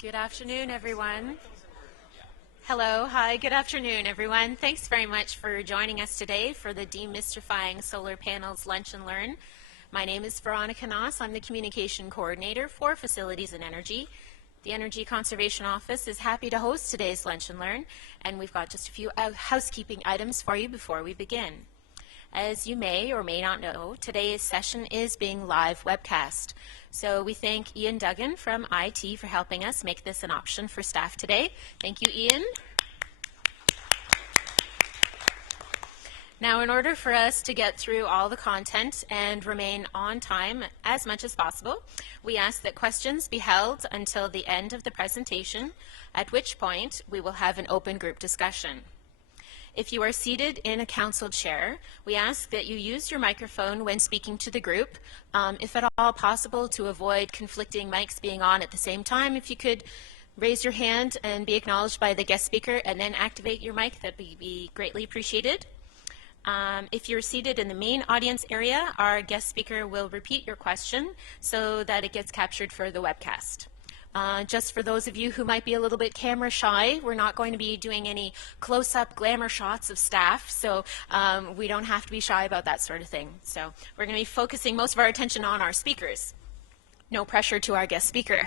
Good afternoon, everyone. Hello, hi, good afternoon, everyone. Thanks very much for joining us today for the Demystifying Solar Panels Lunch and Learn. My name is Veronica Noss. I'm the Communication Coordinator for Facilities and Energy. The Energy Conservation Office is happy to host today's Lunch and Learn, and we've got just a few housekeeping items for you before we begin. As you may or may not know, today's session is being live webcast. So we thank Ian Duggan from IT for helping us make this an option for staff today. Thank you, Ian. Now, in order for us to get through all the content and remain on time as much as possible, we ask that questions be held until the end of the presentation, at which point we will have an open group discussion. If you are seated in a council chair, we ask that you use your microphone when speaking to the group. If at all possible, to avoid conflicting mics being on at the same time, if you could raise your hand and be acknowledged by the guest speaker and then activate your mic, that would be greatly appreciated. If you're seated in the main audience area, our guest speaker will repeat your question so that it gets captured for the webcast. Just for those of you who might be a little bit camera shy, we're not going to be doing any close-up glamour shots of staff, so we don't have to be shy about that sort of thing. So we're going to be focusing most of our attention on our speakers. No pressure to our guest speaker.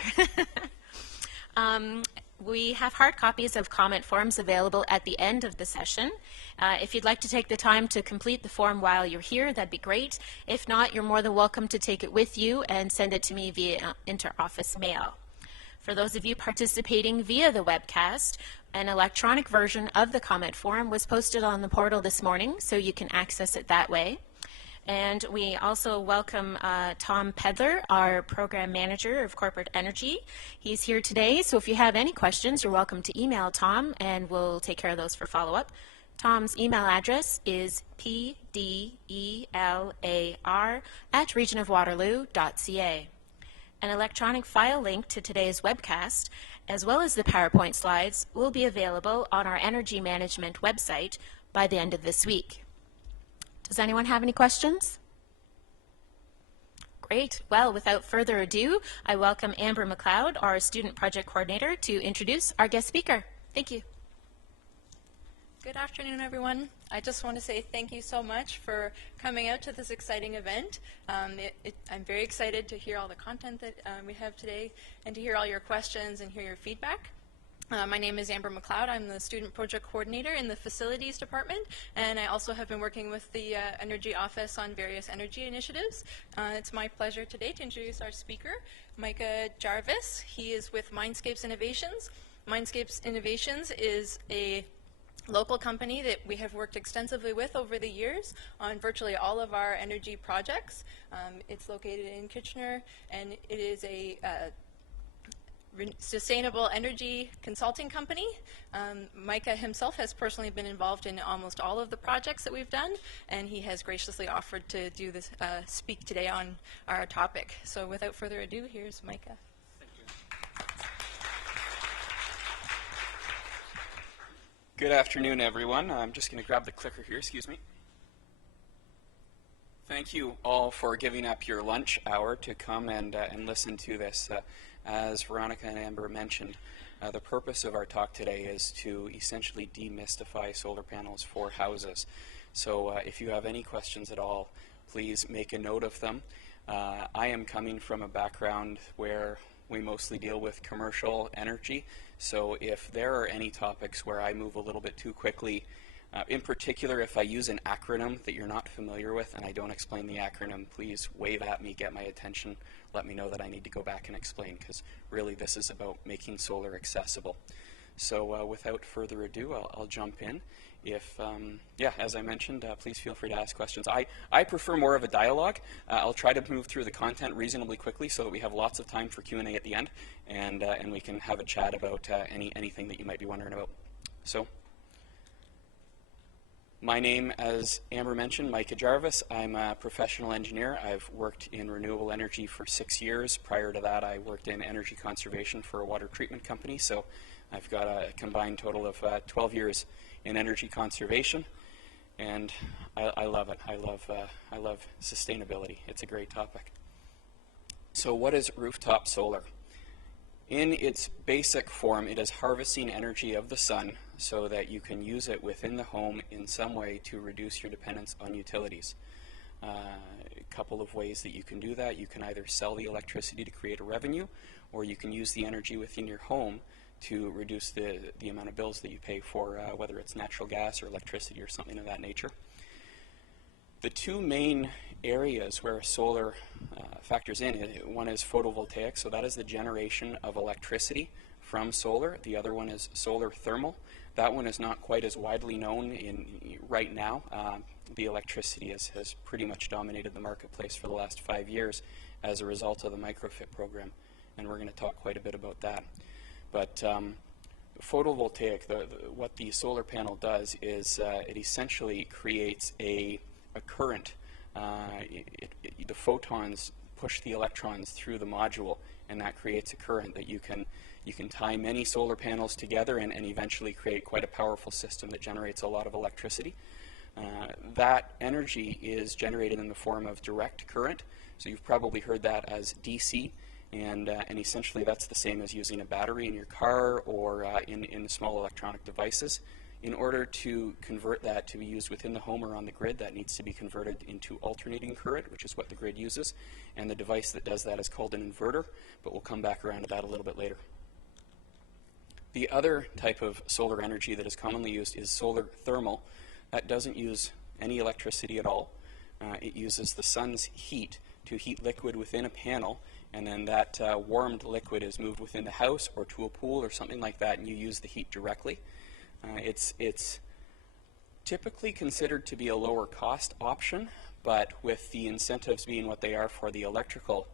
We have hard copies of comment forms available at the end of the session. If you'd like to take the time to complete the form while you're here, that'd be great. If not, you're more than welcome to take it with you and send it to me via inter-office mail. For those of you participating via the webcast, an electronic version of the comment form was posted on the portal this morning, so you can access it that way. And we also welcome Tom Pedler, our Program Manager of Corporate Energy. He's here today, so if you have any questions, you're welcome to email Tom, and we'll take care of those for follow-up. Tom's email address is pdelar@regionofwaterloo.ca. An electronic file link to today's webcast, as well as the PowerPoint slides, will be available on our energy management website by the end of this week. Does anyone have any questions? Great. Well, without further ado, I welcome Amber McLeod, our Student Project Coordinator, to introduce our guest speaker. Thank you. Good afternoon, everyone. I just want to say thank you so much for coming out to this exciting event. I'm very excited to hear all the content that we have today and to hear all your questions and hear your feedback. My name is Amber McLeod. I'm the Student Project Coordinator in the Facilities Department, and I also have been working with the Energy Office on various energy initiatives. It's my pleasure today to introduce our speaker, Micah Jarvis. He is with Mindscapes Innovations. Mindscapes Innovations is a local company that we have worked extensively with over the years on virtually all of our energy projects. It's located in Kitchener, and it is a sustainable energy consulting company. Micah himself has personally been involved in almost all of the projects that we've done, and he has graciously offered to do this, speak today on our topic. So without further ado, here's Micah. Good afternoon, everyone. I'm just going to grab the clicker here, excuse me. Thank you all for giving up your lunch hour to come and listen to this. As Veronica and Amber mentioned, the purpose of our talk today is to essentially demystify solar panels for houses. So if you have any questions at all, please make a note of them. I am coming from a background where we mostly deal with commercial energy, so if there are any topics where I move a little bit too quickly, in particular if I use an acronym that you're not familiar with and I don't explain the acronym, please wave at me, get my attention, let me know that I need to go back and explain, because really this is about making solar accessible. So without further ado, I'll jump in. If, as I mentioned, please feel free to ask questions. I prefer more of a dialogue. I'll try to move through the content reasonably quickly so that we have lots of time for Q&A at the end, and we can have a chat about anything that you might be wondering about. So, my name, as Amber mentioned, Micah Jarvis. I'm a professional engineer. I've worked in renewable energy for 6 years. Prior to that, I worked in energy conservation for a water treatment company, so I've got a combined total of 12 years in energy conservation, and I love it. I love sustainability. It's a great topic. So what is rooftop solar? In its basic form, it is harvesting energy of the sun so that you can use it within the home in some way to reduce your dependence on utilities. A couple of ways that you can do that. You can either sell the electricity to create a revenue, or you can use the energy within your home to reduce the amount of bills that you pay for, whether it's natural gas or electricity or something of that nature. The two main areas where solar factors in, one is photovoltaic, so that is the generation of electricity from solar. The other one is solar thermal. That one is not quite as widely known right now. The electricity has pretty much dominated the marketplace for the last 5 years as a result of the microfit program, and we're going to talk quite a bit about that. But photovoltaic, what the solar panel does is it essentially creates a current. The photons push the electrons through the module, and that creates a current that you can tie many solar panels together and eventually create quite a powerful system that generates a lot of electricity. That energy is generated in the form of direct current, so you've probably heard that as DC, and essentially that's the same as using a battery in your car or in small electronic devices. In order to convert that to be used within the home or on the grid, that needs to be converted into alternating current, which is what the grid uses, and the device that does that is called an inverter, but we'll come back around to that a little bit later. The other type of solar energy that is commonly used is solar thermal. That doesn't use any electricity at all. It uses the sun's heat to heat liquid within a panel, and then that warmed liquid is moved within the house or to a pool or something like that, and you use the heat directly. It's typically considered to be a lower cost option, but with the incentives being what they are for the electrical,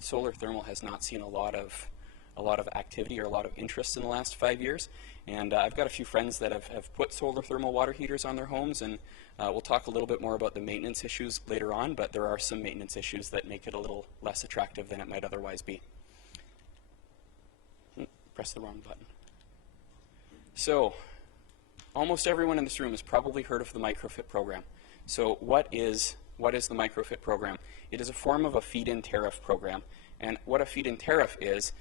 solar thermal has not seen a lot of activity or a lot of interest in the last 5 years. And I've got a few friends that have put solar thermal water heaters on their homes, and we'll talk a little bit more about the maintenance issues later on, but there are some maintenance issues that make it a little less attractive than it might otherwise be. Press the wrong button. So, almost everyone in this room has probably heard of the microfit program. So what is the microfit program? It is a form of a feed-in tariff program. And what a feed-in tariff is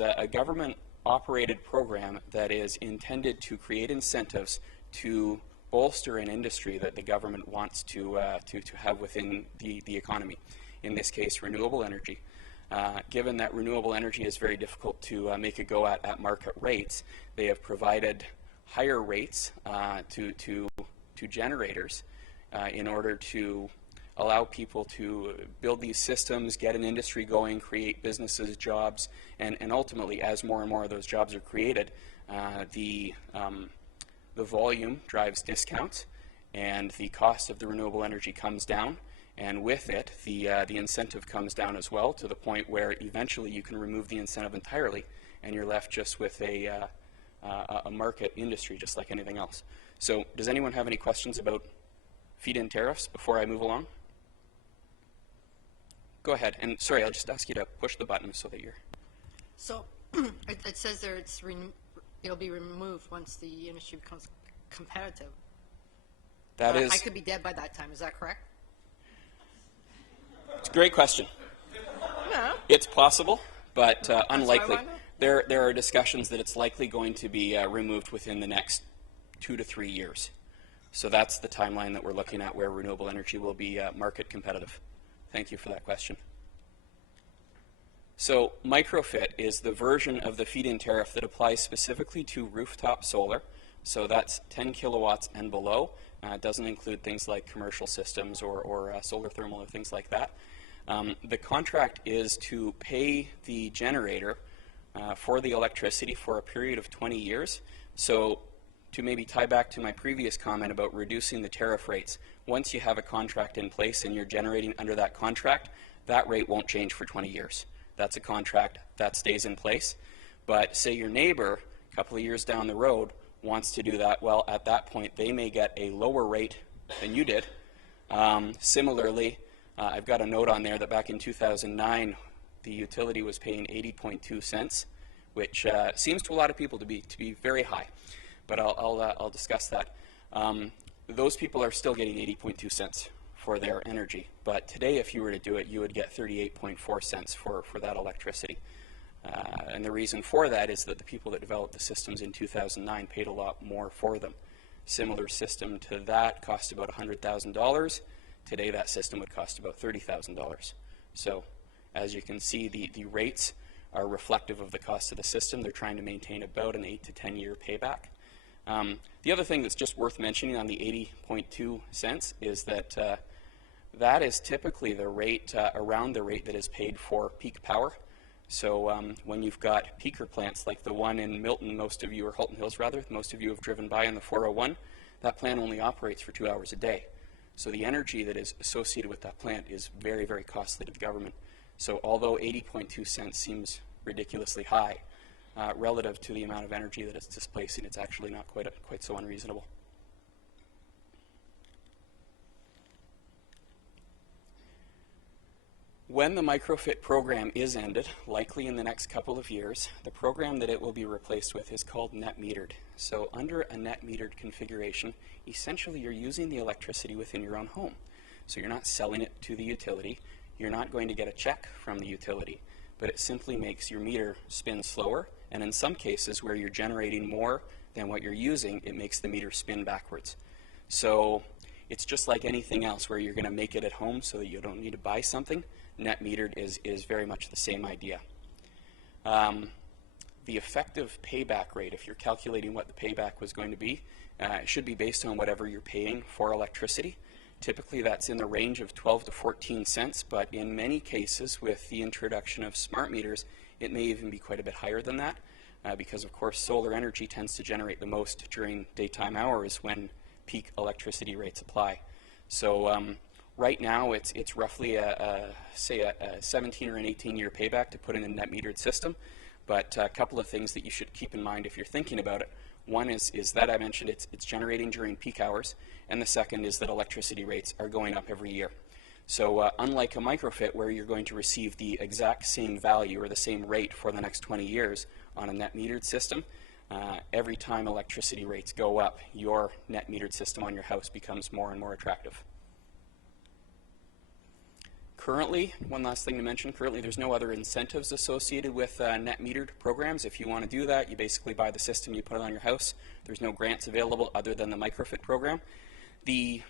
a government-operated program that is intended to create incentives to bolster an industry that the government wants to have within the economy. In this case, renewable energy. Given that renewable energy is very difficult to make a go at market rates, they have provided higher rates to generators in order to allow people to build these systems, get an industry going, create businesses, jobs, and ultimately, as more and more of those jobs are created, the volume drives discounts, and the cost of the renewable energy comes down, and with it, the incentive comes down as well, to the point where eventually you can remove the incentive entirely, and you're left just with a market industry, just like anything else. So, does anyone have any questions about feed-in tariffs before I move along? Go ahead, and sorry, I'll just ask you to push the button so that you're... So, it says there it'll be removed once the industry becomes competitive. That is... I could be dead by that time, is that correct? It's a great question. Yeah. It's possible, but unlikely. That's why I There are discussions that it's likely going to be removed within the next 2 to 3 years. So that's the timeline that we're looking at where renewable energy will be market competitive. Thank you for that question. So microfit is the version of the feed-in tariff that applies specifically to rooftop solar. So that's 10 kilowatts and below. It doesn't include things like commercial systems or solar thermal or things like that. The contract is to pay the generator for the electricity for a period of 20 years. So to maybe tie back to my previous comment about reducing the tariff rates, once you have a contract in place and you're generating under that contract, that rate won't change for 20 years. That's a contract that stays in place. But say your neighbor, a couple of years down the road, wants to do that, well, at that point, they may get a lower rate than you did. Similarly, I've got a note on there that back in 2009, the utility was paying 80.2 cents, which seems to a lot of people to be very high. But I'll discuss that. Those people are still getting 80.2 cents for their energy. But today, if you were to do it, you would get 38.4 cents for that electricity. And the reason for that is that the people that developed the systems in 2009 paid a lot more for them. Similar system to that cost about $100,000. Today that system would cost about $30,000. So as you can see, the rates are reflective of the cost of the system. They're trying to maintain about an 8 to 10 year payback. The other thing that's just worth mentioning on the 80.2 cents is that that is typically the rate, around the rate that is paid for peak power. So when you've got peaker plants like the one in Milton, most of you, or Halton Hills rather, most of you have driven by in the 401, that plant only operates for 2 hours a day. So the energy that is associated with that plant is very, very costly to the government. So although 80.2 cents seems ridiculously high, relative to the amount of energy that it's displacing, it's actually not quite so unreasonable. When the microfit program is ended, likely in the next couple of years, the program that it will be replaced with is called net metered. So under a net metered configuration, essentially you're using the electricity within your own home. So you're not selling it to the utility, you're not going to get a check from the utility, but it simply makes your meter spin slower, and in some cases where you're generating more than what you're using, it makes the meter spin backwards. So it's just like anything else where you're going to make it at home so that you don't need to buy something. Net metered is very much the same idea. The effective payback rate, if you're calculating what the payback was going to be, it should be based on whatever you're paying for electricity. Typically that's in the range of 12 to 14 cents, but in many cases with the introduction of smart meters, it may even be quite a bit higher than that, because of course solar energy tends to generate the most during daytime hours when peak electricity rates apply. So right now it's roughly say a 17 or an 18 year payback to put in a net metered system, but a couple of things that you should keep in mind if you're thinking about it. One is that I mentioned it's generating during peak hours, and the second is that electricity rates are going up every year. So unlike a microfit where you're going to receive the exact same value or the same rate for the next 20 years on a net metered system, every time electricity rates go up, your net metered system on your house becomes more and more attractive. Currently, one last thing to mention, currently there's no other incentives associated with net metered programs. If you want to do that, you basically buy the system, you put it on your house. There's no grants available other than the microfit program. The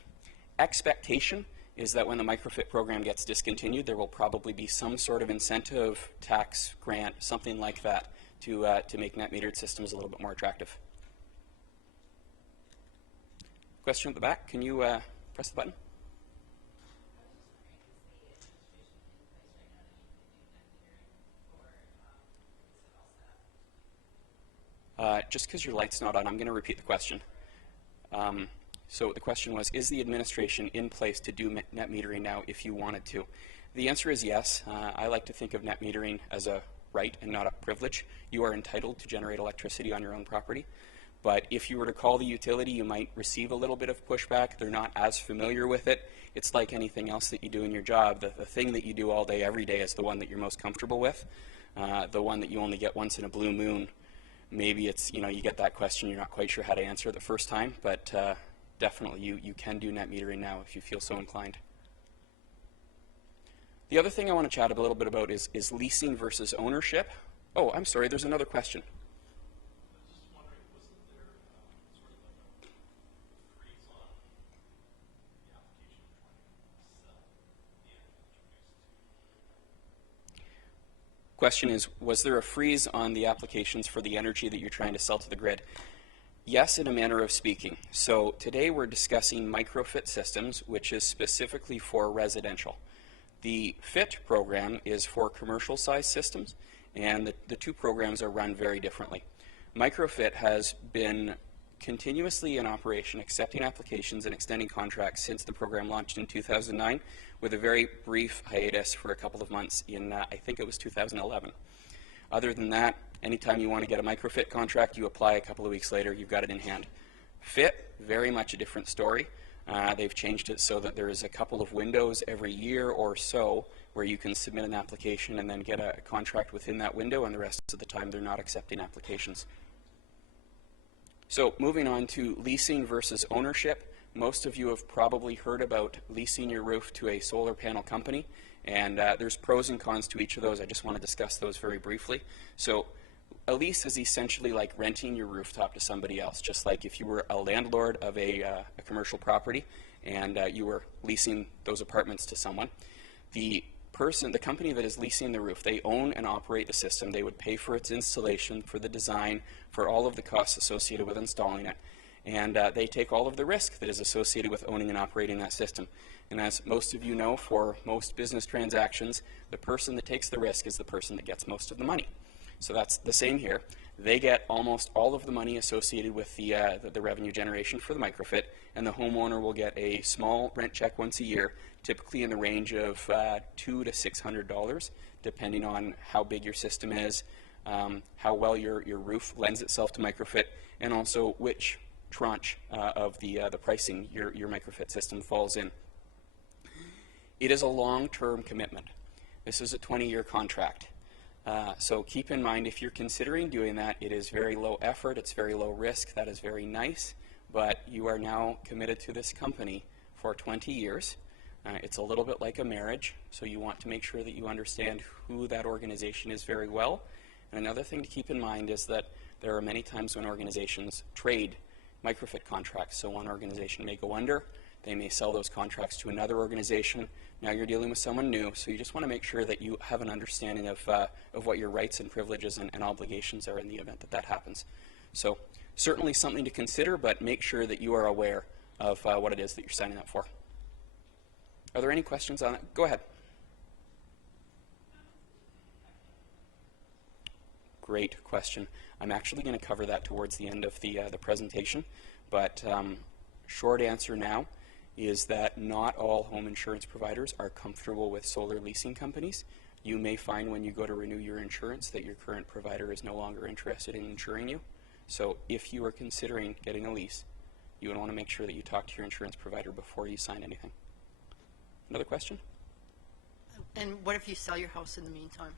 expectation is that when the microfit program gets discontinued, there will probably be some sort of incentive, tax, grant, something like that to make net metered systems a little bit more attractive. Question at the back, can you press the button? Just because your light's not on, I'm going to repeat the question. So the question was, is the administration in place to do net metering now if you wanted to? The answer is yes. I like to think of net metering as a right and not a privilege. You are entitled to generate electricity on your own property. But if you were to call the utility, you might receive a little bit of pushback. They're not as familiar with it. It's like anything else that you do in your job. The thing that you do all day, every day is the one that you're most comfortable with. The one that you only get once in a blue moon. Maybe it's, you get that question, you're not quite sure how to answer it the first time, but definitely you can do net metering now if you feel so inclined. The other thing I want to chat a little bit about is leasing versus ownership. Oh, I'm sorry, there's another question. Question is, was there a freeze on the applications for the energy that you're trying to sell to the grid? Yes, in a manner of speaking. So today we're discussing microfit systems, which is specifically for residential. The FIT program is for commercial size systems, and the two programs are run very differently. Microfit has been continuously in operation, accepting applications and extending contracts since the program launched in 2009, with a very brief hiatus for a couple of months in, I think it was 2011. Other than that, anytime you want to get a microfit contract, you apply a couple of weeks later, you've got it in hand. FIT, very much a different story. They've changed it so that there is a couple of windows every year or so where you can submit an application and then get a contract within that window, and the rest of the time they're not accepting applications. So moving on to leasing versus ownership. most of you have probably heard about leasing your roof to a solar panel company, and there's pros and cons to each of those. I just want to discuss those very briefly. So a lease is essentially like renting your rooftop to somebody else, just like if you were a landlord of a commercial property and you were leasing those apartments to someone. The company that is leasing the roof, they own and operate the system. They would pay for its installation, for the design, for all of the costs associated with installing it. And they take all of the risk that is associated with owning and operating that system. And as most of you know, for most business transactions, the person that takes the risk is the person that gets most of the money. So that's the same here. They get almost all of the money associated with the revenue generation for the microfit, and the homeowner will get a small rent check once a year, typically in the range of $200 to $600, depending on how big your system is, how well your roof lends itself to microfit, and also which tranche of the pricing your microfit system falls in. It is a long-term commitment. This is a 20-year contract. So keep in mind, if you're considering doing that, it is very low effort, it's very low risk, that is very nice, but you are now committed to this company for 20 years. It's a little bit like a marriage, so you want to make sure that you understand who that organization is very well. And another thing to keep in mind is that there are many times when organizations trade microfit contracts. So one organization may go under, they may sell those contracts to another organization. Now you're dealing with someone new, so you just want to make sure that you have an understanding of what your rights and privileges and obligations are in the event that that happens. So certainly something to consider, but make sure that you are aware of what it is that you're signing up for. Are there any questions on it? Go ahead. Great question. I'm actually going to cover that towards the end of the presentation, but short answer now is that not all home insurance providers are comfortable with solar leasing companies. You may find when you go to renew your insurance that your current provider is no longer interested in insuring you. So if you are considering getting a lease, you would want to make sure that you talk to your insurance provider before you sign anything. Another question? And what if you sell your house in the meantime?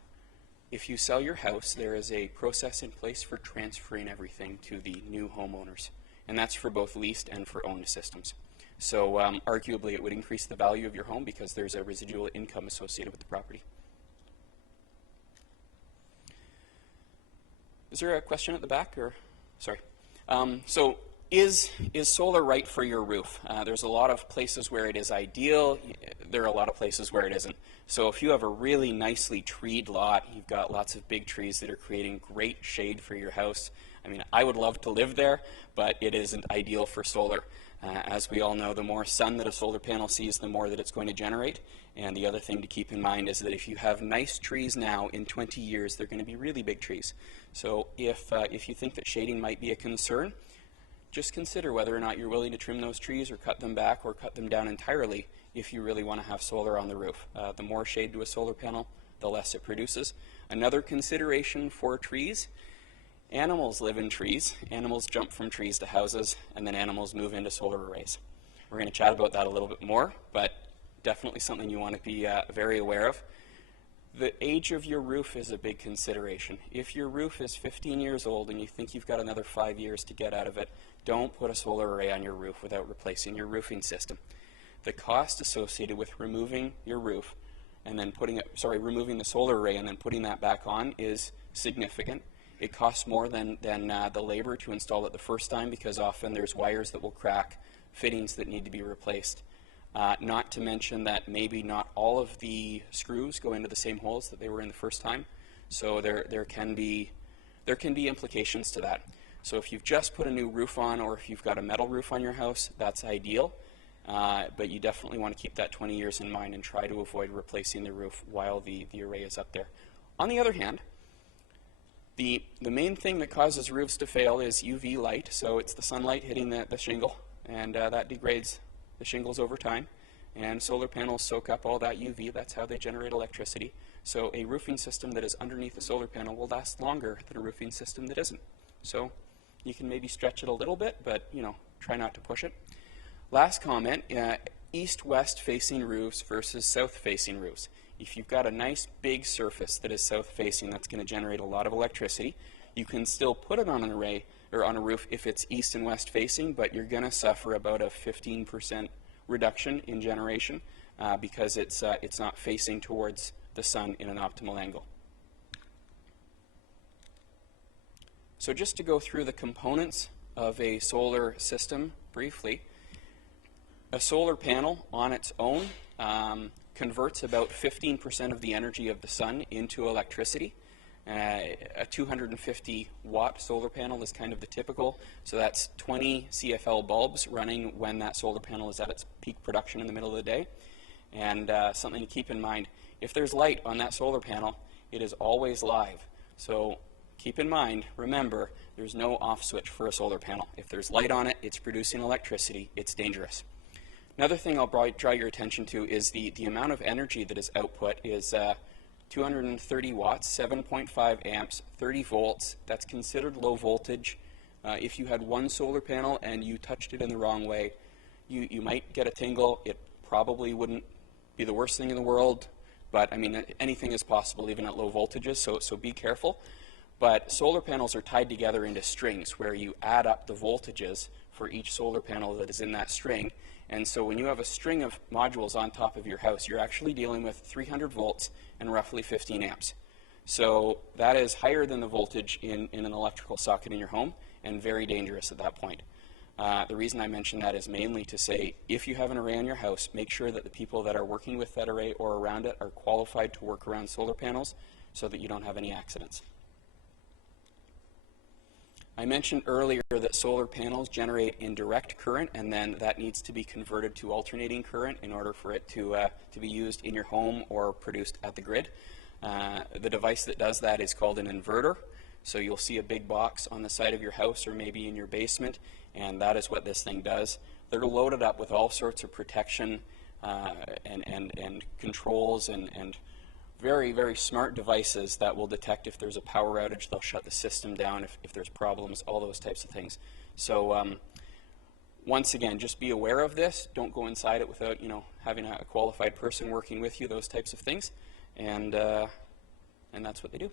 If you sell your house, there is a process in place for transferring everything to the new homeowners, and that's for both leased and for owned systems. So arguably it would increase the value of your home because there's a residual income associated with the property. Is there a question at the back? Or sorry. So is solar right for your roof? There's a lot of places where it is ideal. There are a lot of places where it isn't. So if you have a really nicely treed lot, you've got lots of big trees that are creating great shade for your house. I mean, I would love to live there, but it isn't ideal for solar. As we all know, the more sun that a solar panel sees, the more that it's going to generate. And the other thing to keep in mind is that if you have nice trees now, in 20 years, they're going to be really big trees. So if you think that shading might be a concern, just consider whether or not you're willing to trim those trees or cut them back or cut them down entirely if you really want to have solar on the roof. The more shade to a solar panel, the less it produces. Another consideration for trees: animals live in trees. Animals jump from trees to houses, and then animals move into solar arrays. We're going to chat about that a little bit more, but definitely something you want to be very aware of. The age of your roof is a big consideration. If your roof is 15 years old and you think you've got another 5 years to get out of it, don't put a solar array on your roof without replacing your roofing system. The cost associated with removing your roof and then removing the solar array and then putting that back on is significant. It costs more than the labor to install it the first time because often there's wires that will crack, fittings that need to be replaced. Not to mention that maybe not all of the screws go into the same holes that they were in the first time. So there can be implications to that. So if you've just put a new roof on, or if you've got a metal roof on your house, that's ideal. But you definitely want to keep that 20 years in mind and try to avoid replacing the roof while the array is up there. On the other hand, the main thing that causes roofs to fail is UV light. So it's the sunlight hitting the shingle, and that degrades the shingles over time. And solar panels soak up all that UV. That's how they generate electricity. So a roofing system that is underneath a solar panel will last longer than a roofing system that isn't. So you can maybe stretch it a little bit, but try not to push it. Last comment, east-west facing roofs versus south-facing roofs. if you've got a nice big surface that is south facing that's going to generate a lot of electricity, you can still put it on an array or on a roof if it's east and west facing, but you're going to suffer about a 15% reduction in generation because it's not facing towards the sun in an optimal angle. So just to go through the components of a solar system briefly, a solar panel on its own converts about 15% of the energy of the sun into electricity. A 250 watt solar panel is kind of the typical, so that's 20 CFL bulbs running when that solar panel is at its peak production in the middle of the day. And something to keep in mind, if there's light on that solar panel, it is always live. So keep in mind, remember, there's no off switch for a solar panel. If there's light on it, it's producing electricity, it's dangerous. Another thing I'll draw your attention to is the amount of energy that is output is 230 watts, 7.5 amps, 30 volts. That's considered low voltage. If you had one solar panel and you touched it in the wrong way, you might get a tingle. It probably wouldn't be the worst thing in the world, but I mean, anything is possible even at low voltages, so be careful. But solar panels are tied together into strings where you add up the voltages for each solar panel that is in that string. And so when you have a string of modules on top of your house, you're actually dealing with 300 volts and roughly 15 amps. So that is higher than the voltage in an electrical socket in your home and very dangerous at that point. The reason I mention that is mainly to say, if you have an array on your house, make sure that the people that are working with that array or around it are qualified to work around solar panels so that you don't have any accidents. I mentioned earlier that solar panels generate indirect current, and then that needs to be converted to alternating current in order for it to be used in your home or produced at the grid. The device that does that is called an inverter. So you'll see a big box on the side of your house or maybe in your basement, and that is what this thing does. They're loaded up with all sorts of protection and controls and very, very smart devices that will detect if there's a power outage. They'll shut the system down if there's problems, all those types of things. So once again, just be aware of this. Don't go inside it without having a qualified person working with you, those types of things. And that's what they do.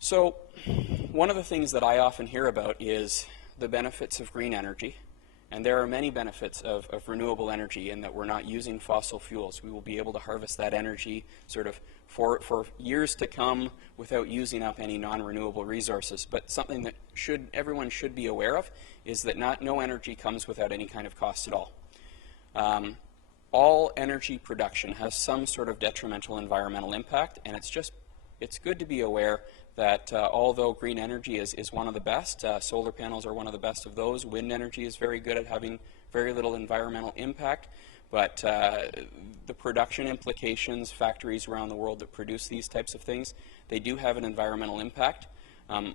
So one of the things that I often hear about is the benefits of green energy. And there are many benefits of renewable energy in that we're not using fossil fuels. We will be able to harvest that energy sort of for years to come without using up any non-renewable resources. But something that everyone should be aware of is that no energy comes without any kind of cost at all. All energy production has some sort of detrimental environmental impact, and it's good to be aware that although green energy is one of the best, solar panels are one of the best of those. Wind energy is very good at having very little environmental impact, but the production implications, factories around the world that produce these types of things, they do have an environmental impact.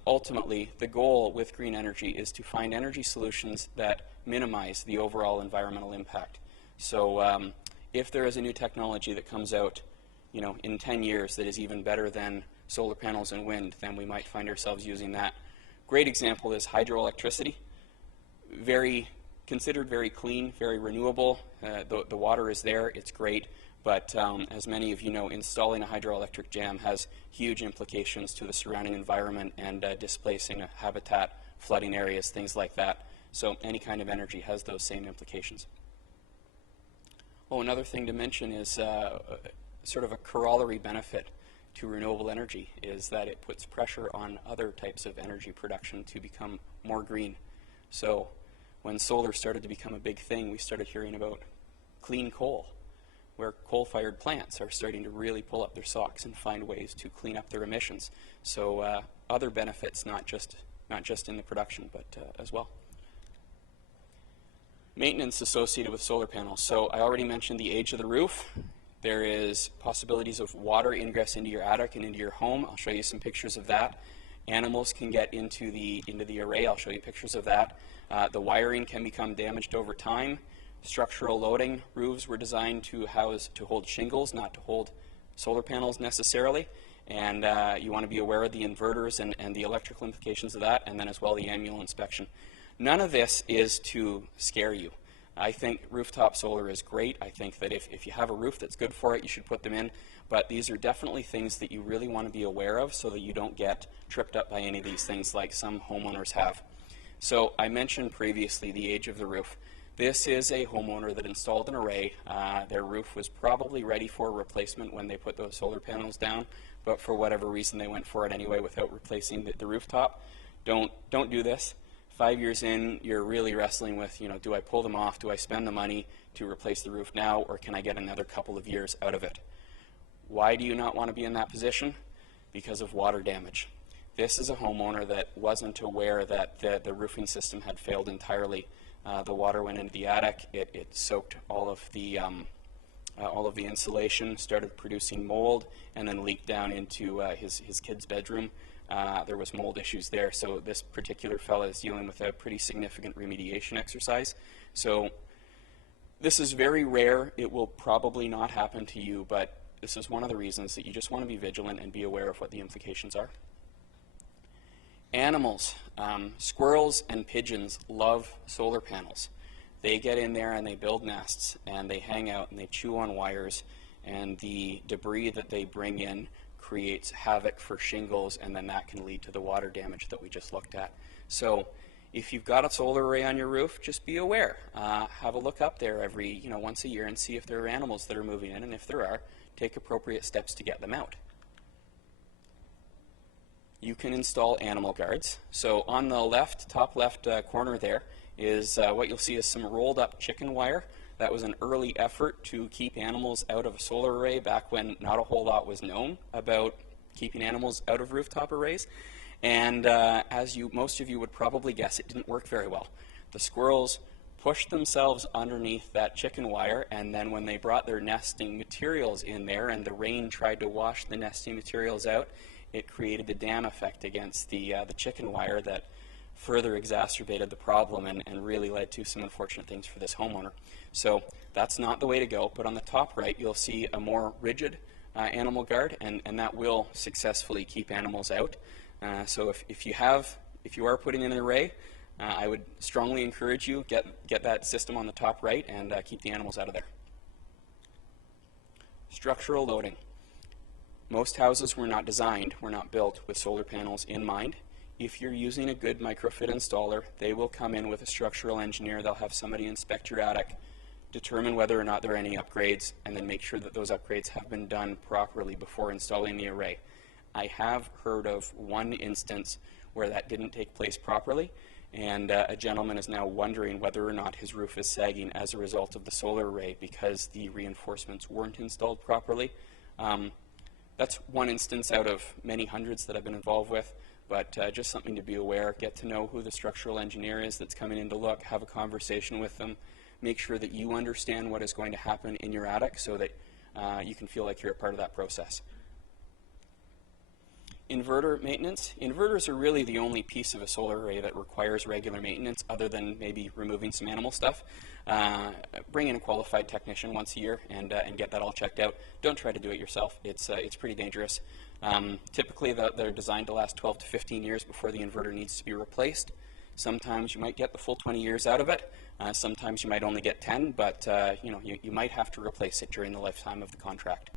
Ultimately, the goal with green energy is to find energy solutions that minimize the overall environmental impact. So if there is a new technology that comes out in 10 years that is even better than solar panels and wind, then we might find ourselves using that. Great example is hydroelectricity. Considered very clean, very renewable. The water is there, it's great, but as many of you know, installing a hydroelectric dam has huge implications to the surrounding environment and displacing a habitat, flooding areas, things like that. So any kind of energy has those same implications. Oh, another thing to mention is sort of a corollary benefit to renewable energy is that it puts pressure on other types of energy production to become more green. So when solar started to become a big thing, we started hearing about clean coal, where coal-fired plants are starting to really pull up their socks and find ways to clean up their emissions. So other benefits, not just in the production, but as well. Maintenance associated with solar panels. So I already mentioned the age of the roof. There is possibilities of water ingress into your attic and into your home. I'll show you some pictures of that. Animals can get into the array. I'll show you pictures of that. The wiring can become damaged over time. Structural loading. Roofs were designed to hold shingles, not to hold solar panels necessarily. And you want to be aware of the inverters and the electrical implications of that, and then as well the annual inspection. None of this is to scare you. I think rooftop solar is great. I think that if you have a roof that's good for it, you should put them in. But these are definitely things that you really want to be aware of so that you don't get tripped up by any of these things like some homeowners have. So I mentioned previously the age of the roof. This is a homeowner that installed an array. Their roof was probably ready for replacement when they put those solar panels down, but for whatever reason they went for it anyway without replacing the rooftop. Don't do this. 5 years in, you're really wrestling with, do I pull them off? Do I spend the money to replace the roof now, or can I get another couple of years out of it? Why do you not want to be in that position? Because of water damage. This is a homeowner that wasn't aware that the roofing system had failed entirely. The water went into the attic. It soaked all of the insulation, started producing mold, and then leaked down into his kid's bedroom. There was mold issues there, so this particular fella is dealing with a pretty significant remediation exercise. So this is very rare. It will probably not happen to you, but this is one of the reasons that you just want to be vigilant and be aware of what the implications are. Animals, squirrels and pigeons love solar panels. They get in there and they build nests and they hang out and they chew on wires, and the debris that they bring in creates havoc for shingles, and then that can lead to the water damage that we just looked at. So if you've got a solar array on your roof, just be aware. Have a look up there every once a year and see if there are animals that are moving in, and if there are, take appropriate steps to get them out. You can install animal guards. So on the left, top left corner there is what you'll see is some rolled up chicken wire. That was an early effort to keep animals out of a solar array back when not a whole lot was known about keeping animals out of rooftop arrays. And as most of you would probably guess, it didn't work very well. The squirrels pushed themselves underneath that chicken wire, and then when they brought their nesting materials in there and the rain tried to wash the nesting materials out, it created the dam effect against the chicken wire that further exacerbated the problem and really led to some unfortunate things for this homeowner. So that's not the way to go, but on the top right you'll see a more rigid animal guard, and that will successfully keep animals out. So if you are putting in an array, I would strongly encourage you get that system on the top right and keep the animals out of there. Structural loading. Most houses were not built with solar panels in mind. If you're using a good microfit installer, they will come in with a structural engineer. They'll have somebody inspect your attic, determine whether or not there are any upgrades, and then make sure that those upgrades have been done properly before installing the array. I have heard of one instance where that didn't take place properly, and a gentleman is now wondering whether or not his roof is sagging as a result of the solar array because the reinforcements weren't installed properly. That's one instance out of many hundreds that I've been involved with, but just something to be aware. Get to know who the structural engineer is that's coming in to look, have a conversation with them, make sure that you understand what is going to happen in your attic so that you can feel like you're a part of that process. Inverter maintenance. Inverters are really the only piece of a solar array that requires regular maintenance other than maybe removing some animal stuff. Bring in a qualified technician once a year and get that all checked out. Don't try to do it yourself. It's pretty dangerous. Typically they're designed to last 12 to 15 years before the inverter needs to be replaced. Sometimes you might get the full 20 years out of it. Sometimes you might only get 10, but you might have to replace it during the lifetime of the contract.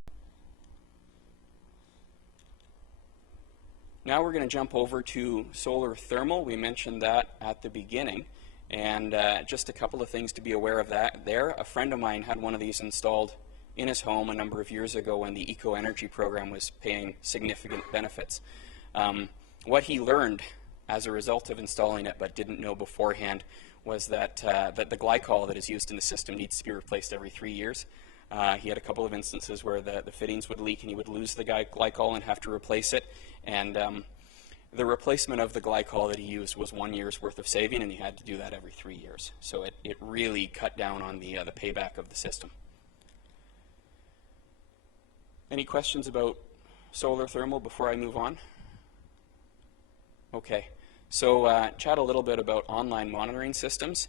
Now we're going to jump over to solar thermal. We mentioned that at the beginning, and just a couple of things to be aware of that there. A friend of mine had one of these installed in his home a number of years ago when the Eco Energy program was paying significant benefits. What he learned as a result of installing it but didn't know beforehand was that the glycol that is used in the system needs to be replaced every 3 years. He had a couple of instances where the fittings would leak and he would lose the glycol and have to replace it. And the replacement of the glycol that he used was 1 year's worth of saving, and he had to do that every 3 years. So it really cut down on the payback of the system. Any questions about solar thermal before I move on? Okay, so chat a little bit about online monitoring systems.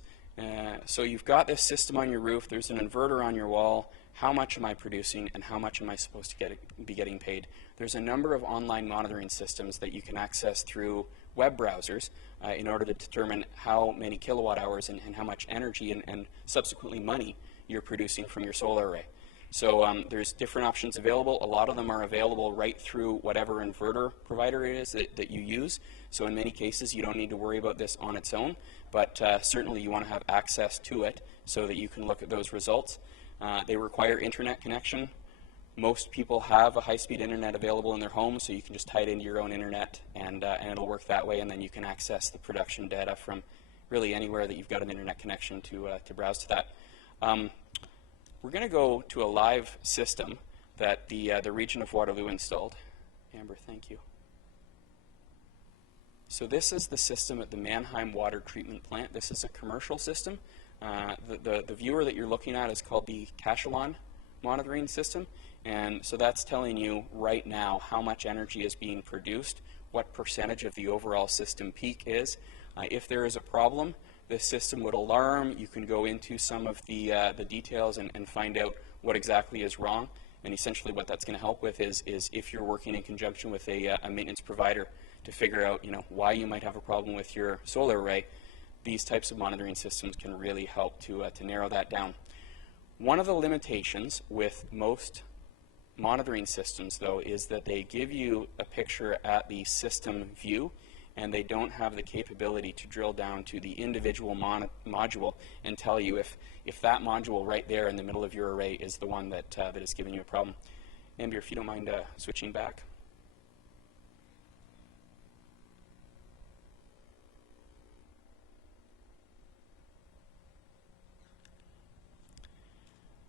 So you've got this system on your roof, there's an inverter on your wall. How much am I producing and how much am I supposed to be getting paid? There's a number of online monitoring systems that you can access through web browsers in order to determine how many kilowatt hours and how much energy and subsequently money you're producing from your solar array. So there's different options available. A lot of them are available right through whatever inverter provider it is that you use. So in many cases, you don't need to worry about this on its own, but certainly you want to have access to it so that you can look at those results. They require internet connection. Most people have a high-speed internet available in their home, so you can just tie it into your own internet and it'll work that way, and then you can access the production data from really anywhere that you've got an internet connection to browse to that. We're going to go to a live system that the region of Waterloo installed. Amber, thank you. So this is the system at the Mannheim Water Treatment Plant. This is a commercial system. The viewer that you're looking at is called the Cachelon monitoring system, and so that's telling you right now how much energy is being produced, what percentage of the overall system peak is. If there is a problem, this system would alarm. You can go into some of the details and find out what exactly is wrong. And essentially what that's going to help with is if you're working in conjunction with a maintenance provider to figure out why you might have a problem with your solar array, these types of monitoring systems can really help to narrow that down. One of the limitations with most monitoring systems, though, is that they give you a picture at the system view, and they don't have the capability to drill down to the individual module and tell you if that module right there in the middle of your array is the one that is giving you a problem. Amber, if you don't mind switching back.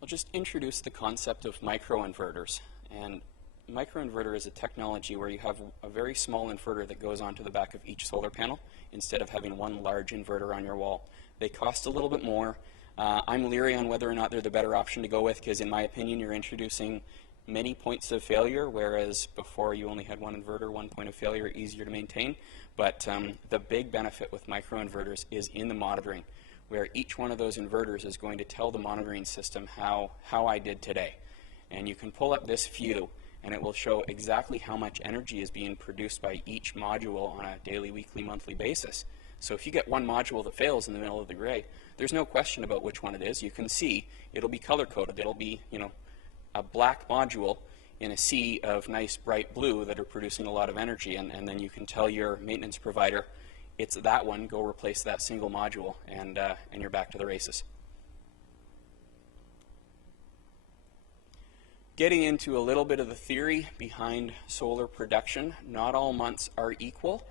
I'll just introduce the concept of microinverters. And microinverter is a technology where you have a very small inverter that goes onto the back of each solar panel instead of having one large inverter on your wall. They cost a little bit more. I'm leery on whether or not they're the better option to go with, because in my opinion you're introducing many points of failure, whereas before you only had one inverter, one point of failure, easier to maintain. But the big benefit with microinverters is in the monitoring, where each one of those inverters is going to tell the monitoring system how I did today. And you can pull up this view and it will show exactly how much energy is being produced by each module on a daily, weekly, monthly basis. So if you get one module that fails in the middle of the gray, there's no question about which one it is. You can see it'll be color-coded. It'll be, a black module in a sea of nice bright blue that are producing a lot of energy, and then you can tell your maintenance provider, it's that one, go replace that single module, and you're back to the races. Getting into a little bit of the theory behind solar production, not all months are equal.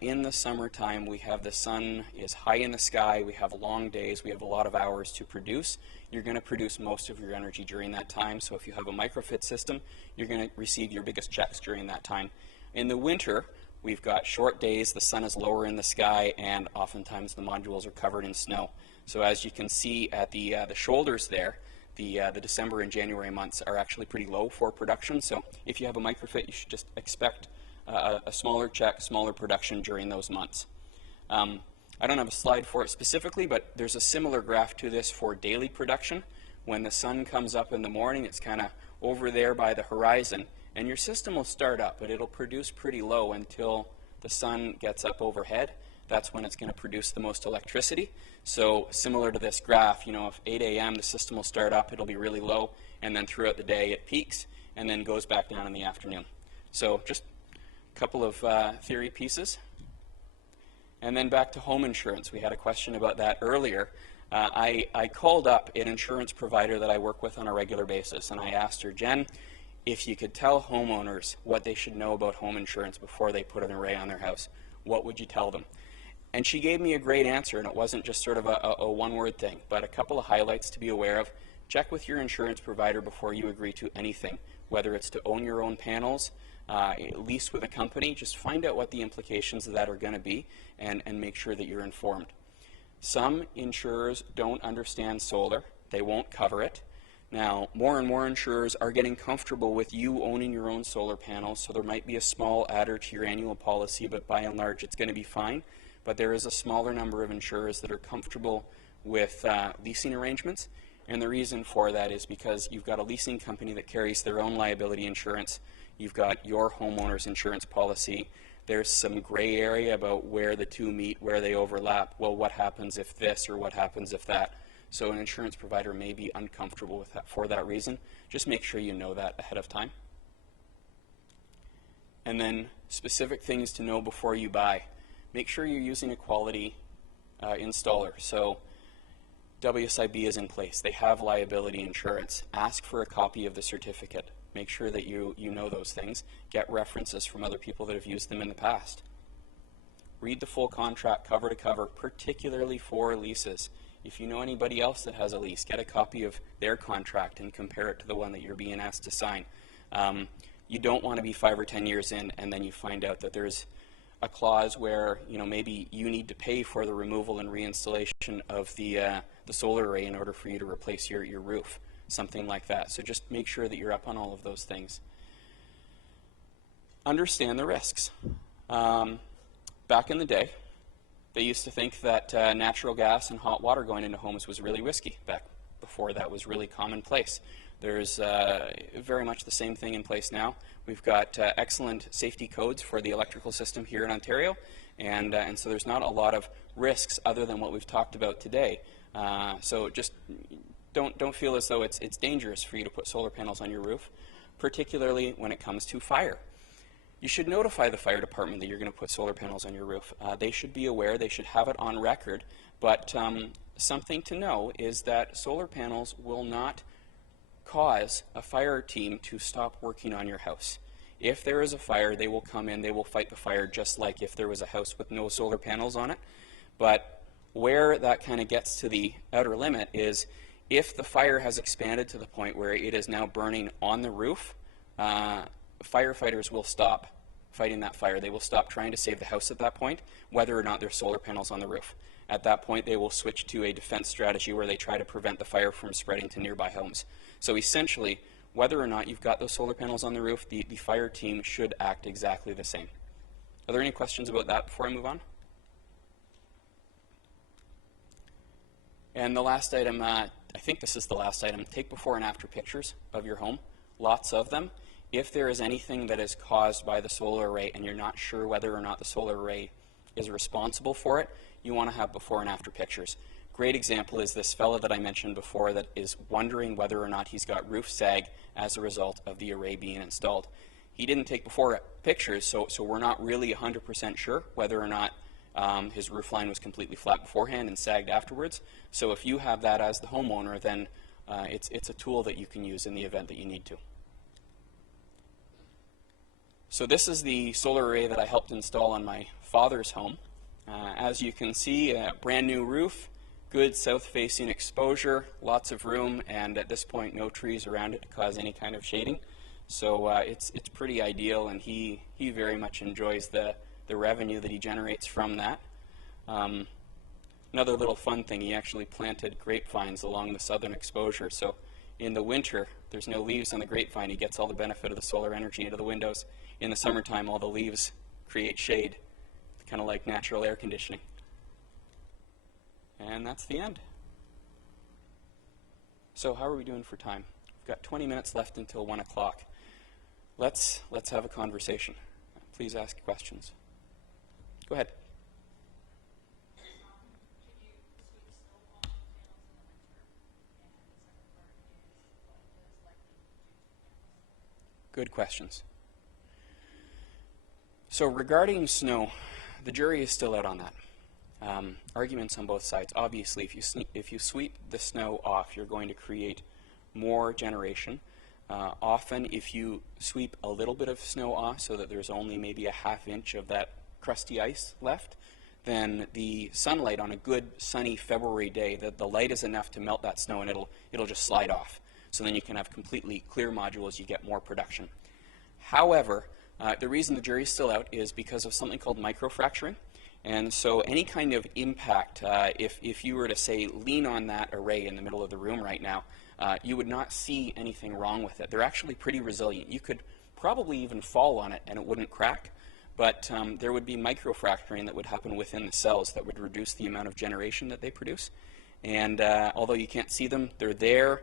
In the summertime, we have the sun is high in the sky, we have long days, we have a lot of hours to produce. You're going to produce most of your energy during that time, so if you have a microfit system, you're going to receive your biggest checks during that time. In the winter, we've got short days, the sun is lower in the sky, and oftentimes the modules are covered in snow. So as you can see at the shoulders there, the December and January months are actually pretty low for production. So if you have a microfit, you should just expect a smaller check, smaller production during those months. I don't have a slide for it specifically, but there's a similar graph to this for daily production. When the sun comes up in the morning, it's kind of over there by the horizon, and your system will start up, but it'll produce pretty low until the sun gets up overhead. That's when it's going to produce the most electricity. So similar to this graph, if 8 a.m. the system will start up, it'll be really low, and then throughout the day it peaks and then goes back down in the afternoon. So just a couple of theory pieces. And then back to home insurance. We had a question about that earlier. I called up an insurance provider that I work with on a regular basis, and I asked her, Jen, if you could tell homeowners what they should know about home insurance before they put an array on their house, what would you tell them? And she gave me a great answer, and it wasn't just sort of a one-word thing, but a couple of highlights to be aware of. Check with your insurance provider before you agree to anything, whether it's to own your own panels, lease with a company. Just find out what the implications of that are going to be and make sure that you're informed. Some insurers don't understand solar. They won't cover it. Now, more and more insurers are getting comfortable with you owning your own solar panels, so there might be a small adder to your annual policy, but by and large it's going to be fine. But there is a smaller number of insurers that are comfortable with leasing arrangements, and the reason for that is because you've got a leasing company that carries their own liability insurance, you've got your homeowner's insurance policy, there's some gray area about where the two meet, where they overlap. Well, what happens if this or what happens if that? So an insurance provider may be uncomfortable with that for that reason. Just make sure you know that ahead of time. And then specific things to know before you buy. Make sure you're using a quality installer. So WSIB is in place. They have liability insurance. Ask for a copy of the certificate. Make sure that you know those things. Get references from other people that have used them in the past. Read the full contract cover to cover, particularly for leases. If you know anybody else that has a lease, get a copy of their contract and compare it to the one that you're being asked to sign. You don't want to be 5 or 10 years in and then you find out that there's a clause where maybe you need to pay for the removal and reinstallation of the solar array in order for you to replace your roof, something like that. So just make sure that you're up on all of those things. Understand the risks. Back in the day, they used to think that natural gas and hot water going into homes was really risky. Back before that was really commonplace. There's very much the same thing in place now. We've got excellent safety codes for the electrical system here in Ontario, and so there's not a lot of risks other than what we've talked about today. So just don't feel as though it's dangerous for you to put solar panels on your roof, particularly when it comes to fire. You should notify the fire department that you're going to put solar panels on your roof. They should be aware, they should have it on record, but something to know is that solar panels will not cause a fire team to stop working on your house. If there is a fire, they will come in, they will fight the fire just like if there was a house with no solar panels on it. But where that kind of gets to the outer limit is if the fire has expanded to the point where it is now burning on the roof, firefighters will stop fighting that fire. They will stop trying to save the house at that point, whether or not there's solar panels on the roof. At that point, they will switch to a defense strategy where they try to prevent the fire from spreading to nearby homes. So essentially, whether or not you've got those solar panels on the roof, the fire team should act exactly the same. Are there any questions about that before I move on? And the last item, I think this is the last item, take before and after pictures of your home, lots of them. If there is anything that is caused by the solar array and you're not sure whether or not the solar array is responsible for it, you want to have before and after pictures. Great example is this fella that I mentioned before that is wondering whether or not he's got roof sag as a result of the array being installed. He didn't take before pictures, so we're not really 100% sure whether or not his roof line was completely flat beforehand and sagged afterwards. So if you have that as the homeowner, then it's a tool that you can use in the event that you need to. So this is the solar array that I helped install on my father's home. As you can see, a brand new roof, good south-facing exposure, lots of room, and at this point no trees around it to cause any kind of shading. So it's pretty ideal, and he very much enjoys the revenue that he generates from that. Another little fun thing, he actually planted grapevines along the southern exposure. So in the winter, there's no leaves on the grapevine. He gets all the benefit of the solar energy into the windows. In the summertime, all the leaves create shade, kind of like natural air conditioning. And that's the end. So how are we doing for time? We've got 20 minutes left until 1 o'clock. Let's have a conversation. Please ask questions. Go ahead. Good questions. So regarding snow, the jury is still out on that. Arguments on both sides. Obviously, if you sweep the snow off, you're going to create more generation. Often, if you sweep a little bit of snow off so that there's only maybe a ½ inch of that crusty ice left, then the sunlight on a good sunny February day, the light is enough to melt that snow and it'll just slide off. So then you can have completely clear modules, you get more production. However, the reason the jury's still out is because of something called microfracturing. And so any kind of impact, if you were to say lean on that array in the middle of the room right now, you would not see anything wrong with it. They're actually pretty resilient. You could probably even fall on it and it wouldn't crack, but there would be microfracturing that would happen within the cells that would reduce the amount of generation that they produce. And although you can't see them, they're there.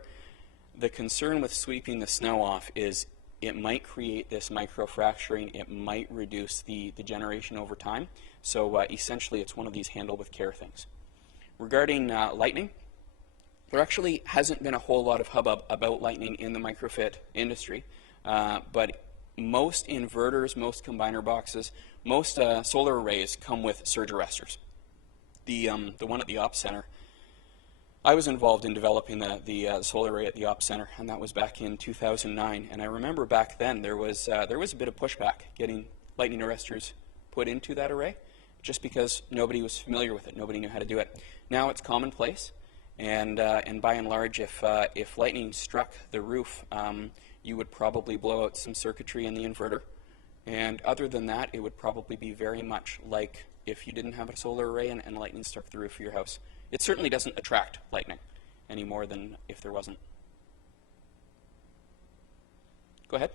The concern with sweeping the snow off is it might create this microfracturing. It might reduce the generation over time. So essentially, it's one of these handle with care things. Regarding lightning, there actually hasn't been a whole lot of hubbub about lightning in the microfit industry, but most inverters, most combiner boxes, most solar arrays come with surge arresters. The one at the Ops Center, I was involved in developing the solar array at the Ops Center, and that was back in 2009. And I remember back then there was a bit of pushback getting lightning arresters put into that array, just because nobody was familiar with it, nobody knew how to do it. Now it's commonplace, and by and large, if lightning struck the roof, you would probably blow out some circuitry in the inverter. And other than that, it would probably be very much like if you didn't have a solar array and lightning struck the roof of your house. It certainly doesn't attract lightning any more than if there wasn't. Go ahead.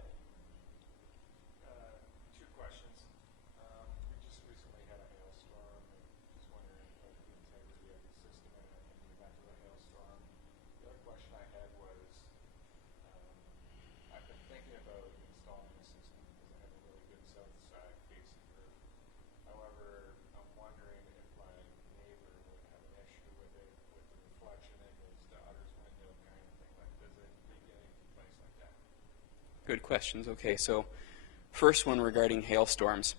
Two questions. We just recently had a hailstorm, and just wondering about the integrity of the system in the event of a hailstorm. The other question I had was, I've been thinking about installing a system because I have a really good south side facing roof. However, I'm wondering if my neighbor would have an issue with it, with the reflection in his daughter's window kind of thing. Like, does it make any place like that? Good questions. Okay, so first one regarding hailstorms.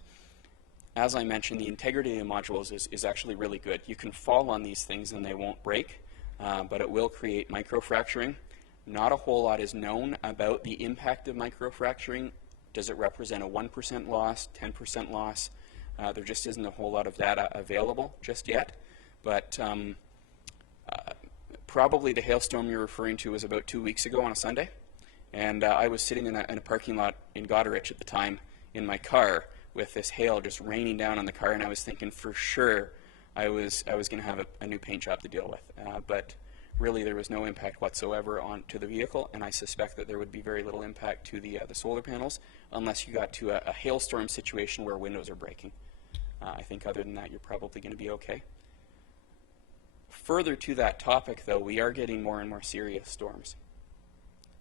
As I mentioned, the integrity of the modules is actually really good. You can fall on these things and they won't break, but it will create microfracturing. Not a whole lot is known about the impact of microfracturing. Does it represent a 1% loss, 10% loss? There just isn't a whole lot of data available just yet, but probably the hailstorm you're referring to was about 2 weeks ago on a Sunday. And I was sitting in a parking lot in Goderich at the time in my car with this hail just raining down on the car, and I was thinking for sure I was going to have a new paint job to deal with. But really there was no impact whatsoever to the vehicle, and I suspect that there would be very little impact to the solar panels unless you got to a hailstorm situation where windows are breaking. I think other than that you're probably going to be okay. Further to that topic though, we are getting more and more serious storms.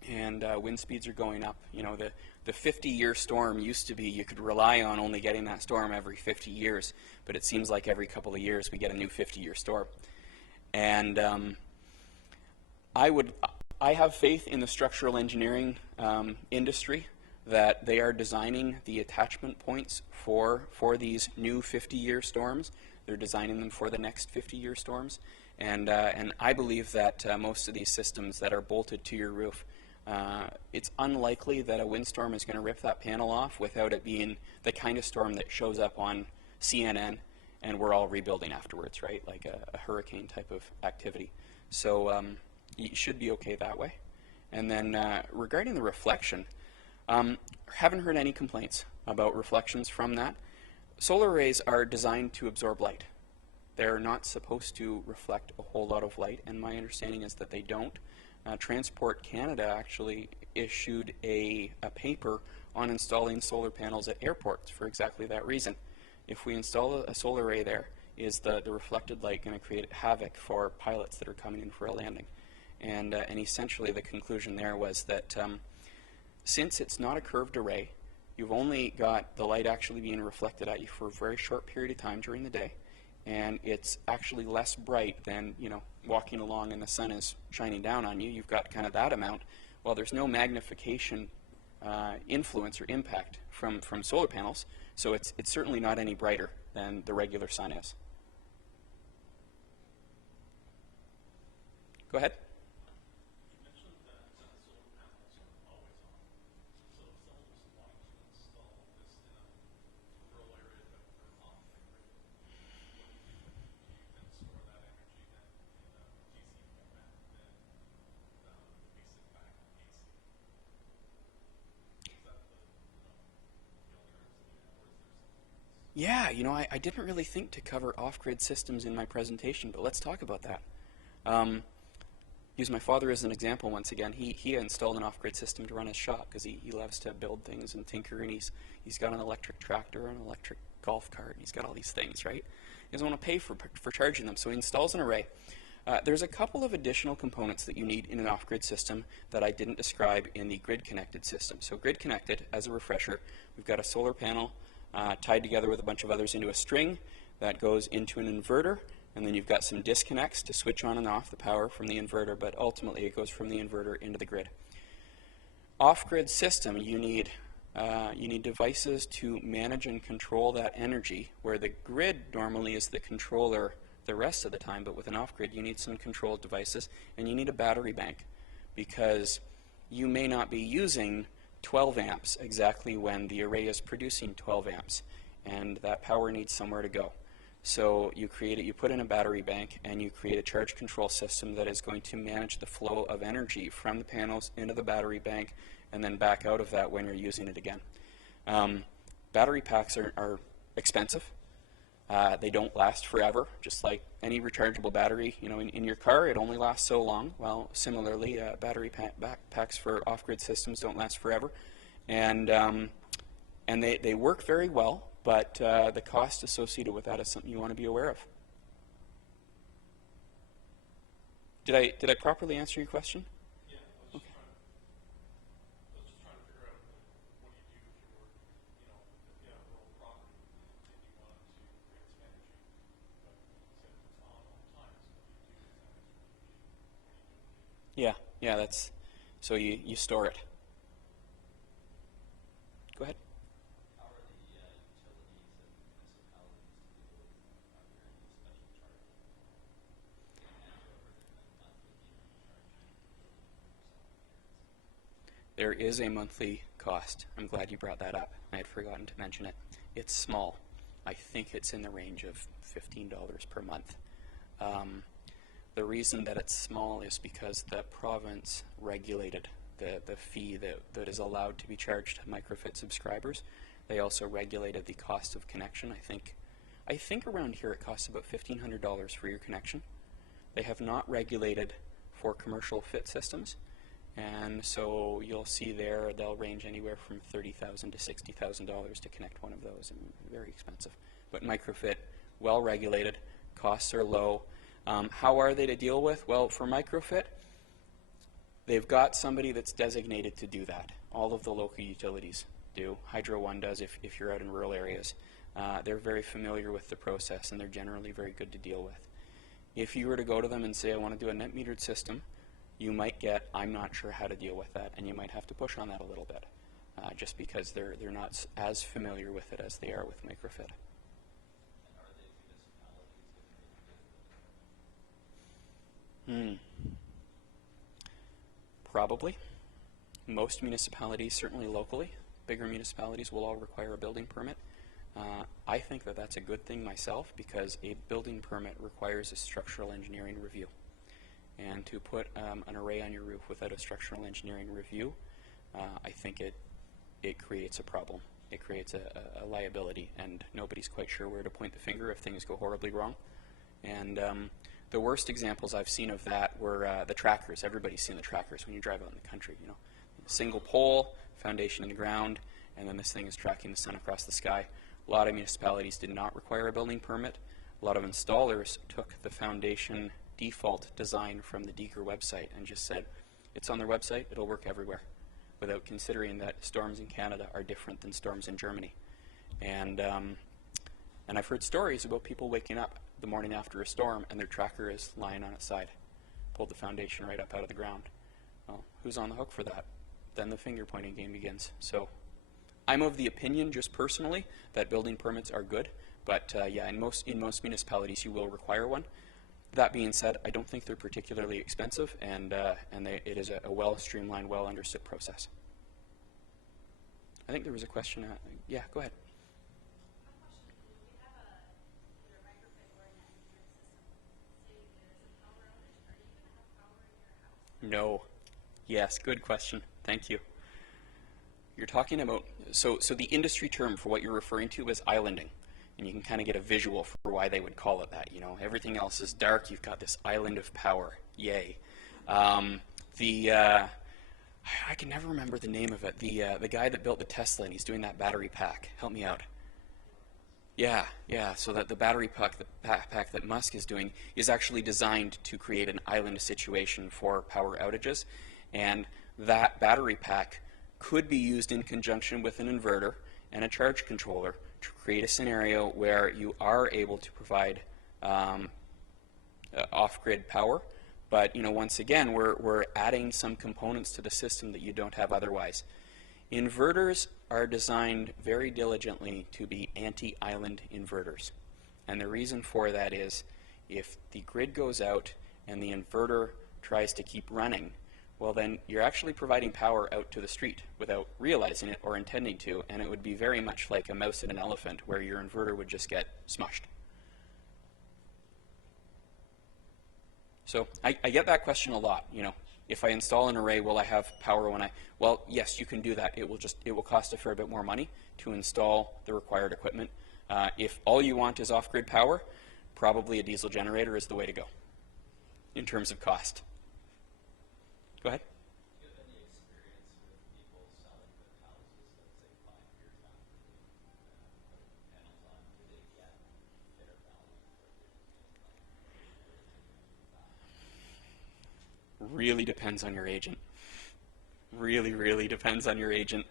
And wind speeds are going up. You know, the 50-year storm used to be you could rely on only getting that storm every 50 years, but it seems like every couple of years we get a new 50-year storm. And I have faith in the structural engineering industry that they are designing the attachment points for these new 50-year storms. They're designing them for the next 50-year storms. And I believe that most of these systems that are bolted to your roof, it's unlikely that a windstorm is going to rip that panel off without it being the kind of storm that shows up on CNN and we're all rebuilding afterwards, right? Like a hurricane type of activity. So you should be okay that way. And then regarding the reflection, haven't heard any complaints about reflections from that. Solar arrays are designed to absorb light. They're not supposed to reflect a whole lot of light, and my understanding is that they don't. Transport Canada actually issued a paper on installing solar panels at airports for exactly that reason. If we install a solar array there, is the reflected light going to create havoc for pilots that are coming in for a landing? And essentially the conclusion there was that since it's not a curved array, you've only got the light actually being reflected at you for a very short period of time during the day, and it's actually less bright than, you know, walking along and the sun is shining down on you. You've got kind of that amount. Well, there's no magnification influence or impact from solar panels, so it's certainly not any brighter than the regular sun is. Go ahead. You mentioned that solar panels are always on. So if someone was wanting to install this in a rural area that are off the grid, what do you can store that energy then in a DC format and release it back in AC? Is that the alternative, or is there something else? Yeah, you know, I didn't really think to cover off-grid systems in my presentation, but let's talk about that. Use my father as an example once again. He installed an off-grid system to run his shop because he loves to build things and tinker, and he's got an electric tractor, an electric golf cart, and he's got all these things, right? He doesn't want to pay for charging them, so he installs an array. There's a couple of additional components that you need in an off-grid system that I didn't describe in the grid-connected system. So grid-connected, as a refresher, we've got a solar panel tied together with a bunch of others into a string that goes into an inverter, and then you've got some disconnects to switch on and off the power from the inverter, but ultimately it goes from the inverter into the grid. Off-grid system, you need devices to manage and control that energy, where the grid normally is the controller the rest of the time, but with an off-grid you need some control devices, and you need a battery bank, because you may not be using 12 amps exactly when the array is producing 12 amps, and that power needs somewhere to go. So you put in a battery bank, and you create a charge control system that is going to manage the flow of energy from the panels into the battery bank, and then back out of that when you're using it again. Battery packs are expensive. They don't last forever, just like any rechargeable battery. In your car, it only lasts so long. Well, similarly, battery packs for off-grid systems don't last forever, and they work very well, but the cost associated with that is something you want to be aware of. Did I properly answer your question? Yeah, I was just trying to figure out what do you do if you have rural property and you want to create some energy, but say it's on all the time, so what do you do with that extra energy? Yeah, so you store it. Go ahead. How are the utilities and municipalities deal with are there any special charges There is a monthly cost. I'm glad you brought that up. I had forgotten to mention it. It's small. I think it's in the range of $15 per month. The reason that it's small is because the province regulated the fee that is allowed to be charged to microfit subscribers. They also regulated the cost of connection. I think around here it costs about $1,500 for your connection. They have not regulated for commercial fit systems, and so you'll see there they'll range anywhere from $30,000 to $60,000 to connect one of those, and very expensive. But microfit, well regulated, costs are low. How are they to deal with? Well, for microfit, they've got somebody that's designated to do that. All of the local utilities do. Hydro One does if you're out in rural areas. They're very familiar with the process, and they're generally very good to deal with. If you were to go to them and say, I want to do a net metered system, you might get, I'm not sure how to deal with that, and you might have to push on that a little bit, just because they're not as familiar with it as they are with microfit. Probably. Most municipalities, certainly locally, bigger municipalities will all require a building permit. I think that that's a good thing myself, because a building permit requires a structural engineering review. And to put an array on your roof without a structural engineering review, I think it creates a problem. It creates a liability, and nobody's quite sure where to point the finger if things go horribly wrong. And the worst examples I've seen of that were the trackers. Everybody's seen the trackers when you drive out in the country. Single pole, foundation in the ground, and then this thing is tracking the sun across the sky. A lot of municipalities did not require a building permit. A lot of installers took the foundation default design from the Deeker website and just said, it's on their website, it'll work everywhere, without considering that storms in Canada are different than storms in Germany. And I've heard stories about people waking up the morning after a storm and their tracker is lying on its side, pulled the foundation right up out of the ground. Well, who's on the hook for that? Then the finger pointing game begins. So I'm of the opinion, just personally, that building permits are good, but yeah, in most municipalities you will require one. That being said, I don't think they're particularly expensive, and it is a well streamlined, well understood process. I think there was a question. Yeah, go ahead. No. Yes, good question. Thank you. You're talking about, so the industry term for what you're referring to is islanding. And you can kind of get a visual for why they would call it that. Everything else is dark. You've got this island of power. Yay. I can never remember the name of it. The guy that built the Tesla, and he's doing that battery pack. Help me out. Yeah, yeah. So that the battery pack, that Musk is doing is actually designed to create an island situation for power outages, and that battery pack could be used in conjunction with an inverter and a charge controller to create a scenario where you are able to provide off-grid power. But once again, we're adding some components to the system that you don't have otherwise. Inverters are designed very diligently to be anti-island inverters. And the reason for that is if the grid goes out and the inverter tries to keep running, well then you're actually providing power out to the street without realizing it or intending to, and it would be very much like a mouse and an elephant where your inverter would just get smushed. So I get that question a lot, if I install an array, will I have power when well, yes, you can do that. It will cost a fair bit more money to install the required equipment. If all you want is off-grid power, probably a diesel generator is the way to go in terms of cost. Go ahead. Do you have any experience with people selling their houses, let's say 5 years after they put panels on? Do they get fair value for their Really depends on your agent. Really depends on your agent.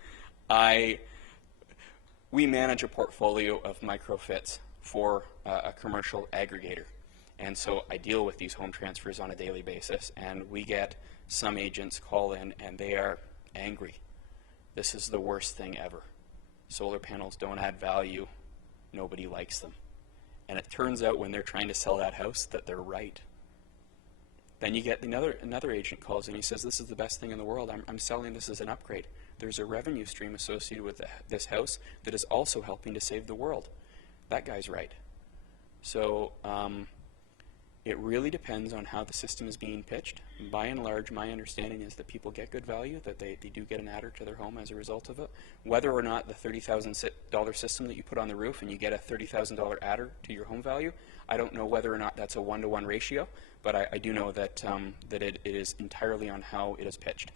We manage a portfolio of microfits for a commercial aggregator. And so I deal with these home transfers on a daily basis, and we get some agents call in and they are angry. This is the worst thing ever. Solar panels don't add value. Nobody likes them. And it turns out when they're trying to sell that house that they're right. Then you get another agent calls and he says, this is the best thing in the world. I'm selling this as an upgrade. There's a revenue stream associated with this house that is also helping to save the world. That guy's right. So it really depends on how the system is being pitched. By and large, my understanding is that people get good value, that they do get an adder to their home as a result of it. Whether or not the $30,000 system that you put on the roof and you get a $30,000 adder to your home value, I don't know whether or not that's a 1-to-1 ratio, but I do know that, that it is entirely on how it is pitched.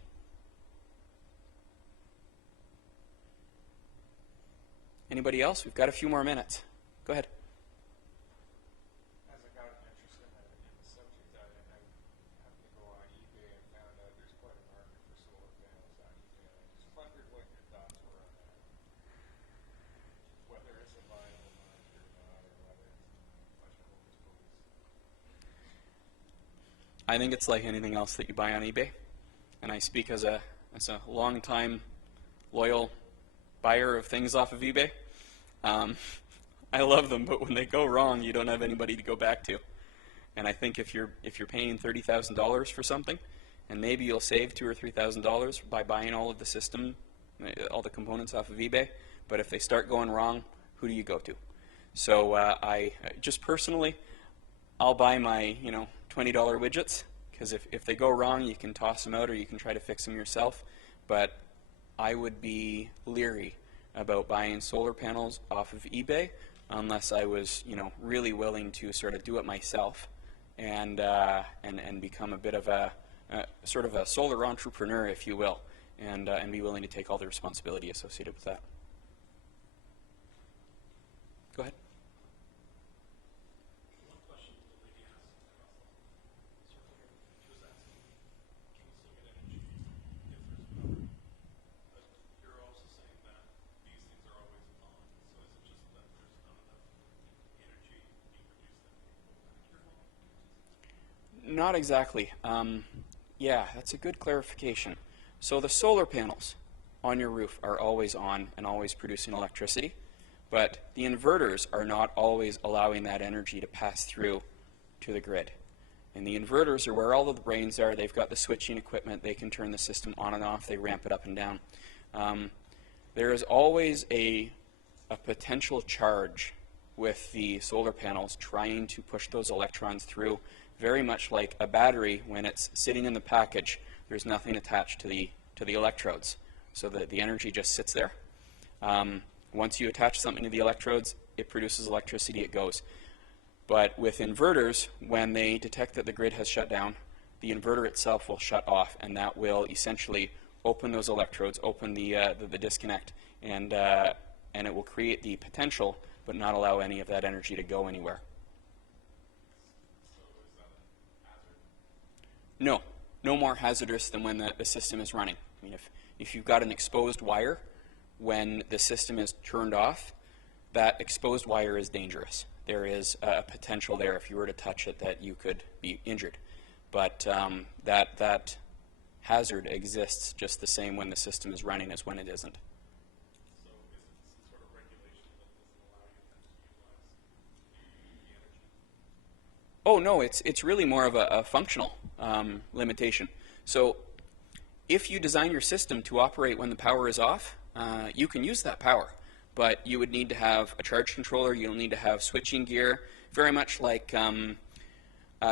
Anybody else? We've got a few more minutes. Go ahead. As I got interested in the subject, I happened to go on eBay and found out there's quite a market for solar panels on eBay. I just wondered what your thoughts were on that. Whether it's a viable market or not, or whether it's a bunch of hocus pocus. I think it's like anything else that you buy on eBay, and I speak as a long-time loyal buyer of things off of eBay. I love them, but when they go wrong, you don't have anybody to go back to. And I think if you're paying $30,000 for something, and maybe you'll save $2,000 or $3,000 by buying all of the system, all the components off of eBay, but if they start going wrong, who do you go to? So I just personally, I'll buy my $20 widgets, because if they go wrong, you can toss them out or you can try to fix them yourself. But I would be leery about buying solar panels off of eBay unless I was, really willing to sort of do it myself and become a bit of a sort of a solar entrepreneur, if you will, and be willing to take all the responsibility associated with that. Go ahead. One question the lady asked about circular, she was asking, can we still get energy if there's power? But you're also saying that these things are always on, so is it just that there's not enough energy being produced that can go back to your home? Not exactly. Yeah, that's a good clarification. So the solar panels on your roof are always on and always producing electricity, but the inverters are not always allowing that energy to pass through to the grid. And the inverters are where all of the brains are. They've got the switching equipment. They can turn the system on and off. They ramp it up and down. There is always a potential charge with the solar panels trying to push those electrons through, very much like a battery when it's sitting in the package. There's nothing attached to the electrodes, so that the energy just sits there. Once you attach something to the electrodes, it produces electricity, it goes. But with inverters, when they detect that the grid has shut down, the inverter itself will shut off, and that will essentially open those electrodes, open the disconnect, and it will create the potential but not allow any of that energy to go anywhere. No, no more hazardous than when the system is running. I mean, if you've got an exposed wire, when the system is turned off, that exposed wire is dangerous. There is a potential there, if you were to touch it, that you could be injured. But that hazard exists just the same when the system is running as when it isn't. So is it some sort of regulation that doesn't allow you to utilize the energy? Oh no, it's really more of a functional limitation. So if you design your system to operate when the power is off, you can use that power, but you would need to have a charge controller, you'll need to have switching gear, very much like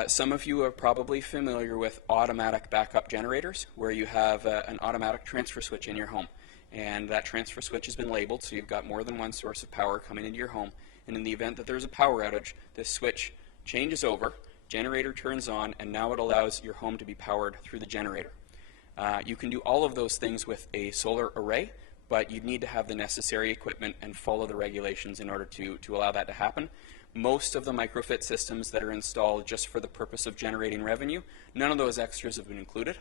some of you are probably familiar with automatic backup generators, where you have an automatic transfer switch in your home. And that transfer switch has been labeled, so you've got more than one source of power coming into your home. And in the event that there's a power outage, this switch changes over, generator turns on, and now it allows your home to be powered through the generator. You can do all of those things with a solar array, but you'd need to have the necessary equipment and follow the regulations in order to allow that to happen. Most of the microfit systems that are installed just for the purpose of generating revenue, none of those extras have been included.